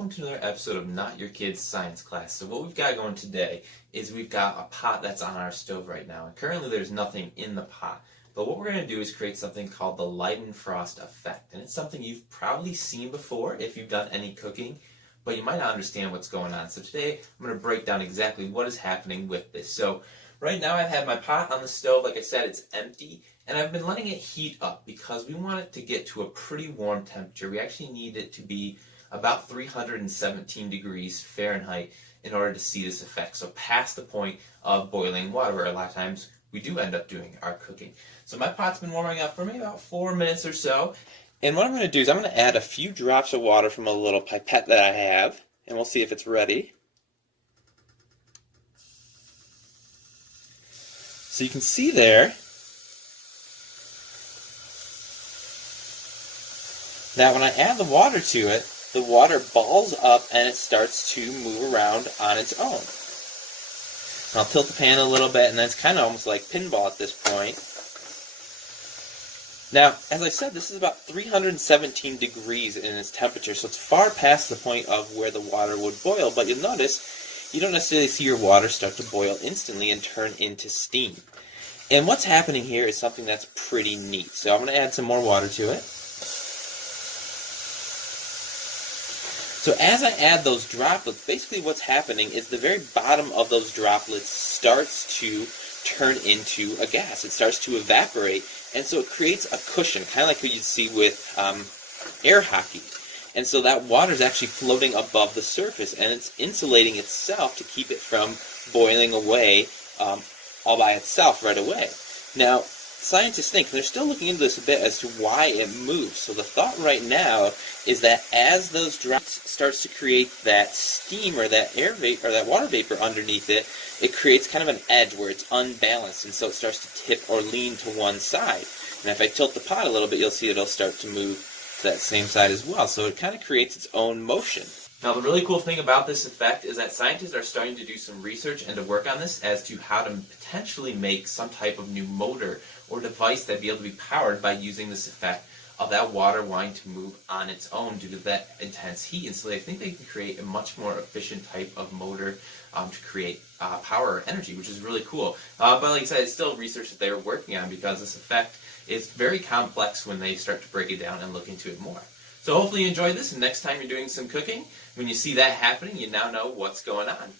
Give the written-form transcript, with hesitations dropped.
welcome to another episode of Not Your Kid's Science Class. So what we've got going today is we've got a pot that's on our stove right now, and currently there's nothing in the pot. But what we're going to do is create something called the Leidenfrost effect, and it's something you've probably seen before if you've done any cooking, but you might not understand what's going on. So today I'm going to break down exactly what is happening with this. So right now I've had my pot on the stove. Like I said, it's empty, and I've been letting it heat up because we want it to get to a pretty warm temperature. We actually need it to be about 317 degrees Fahrenheit in order to see this effect. So past the point of boiling water, where a lot of times we do end up doing our cooking. So my pot's been warming up for maybe about 4 minutes or so. And what I'm going to do is I'm going to add a few drops of water from a little pipette that I have, and we'll see if it's ready. So you can see there that when I add the water to it, the water balls up and it starts to move around on its own. And I'll tilt the pan a little bit, and then it's kind of almost like pinball at this point. Now, as I said, this is about 317 degrees in its temperature, so it's far past the point of where the water would boil, but you'll notice you don't necessarily see your water start to boil instantly and turn into steam. And what's happening here is something that's pretty neat. So I'm going to add some more water to it. So as I add those droplets, basically what's happening is the very bottom of those droplets starts to turn into a gas. It starts to evaporate, and so it creates a cushion, kind of like what you'd see with air hockey. And so that water is actually floating above the surface, and it's insulating itself to keep it from boiling away all by itself right away. Now, scientists think, and they're still looking into this a bit, as to why it moves. So the thought right now is that as those drops starts to create that steam or that air vapor or that water vapor underneath it, it creates kind of an edge where it's unbalanced, and so it starts to tip or lean to one side. And if I tilt the pot a little bit, you'll see it'll start to move to that same side as well. So it kind of creates its own motion. Now, the really cool thing about this effect is that scientists are starting to do some research and to work on this as to how to potentially make some type of new motor or device that'd be able to be powered by using this effect of that water wanting to move on its own due to that intense heat. And so they think they can create a much more efficient type of motor to create power or energy, which is really cool. But like I said, it's still research that they're working on because this effect is very complex when they start to break it down and look into it more. So hopefully you enjoyed this, and next time you're doing some cooking, when you see that happening, you now know what's going on.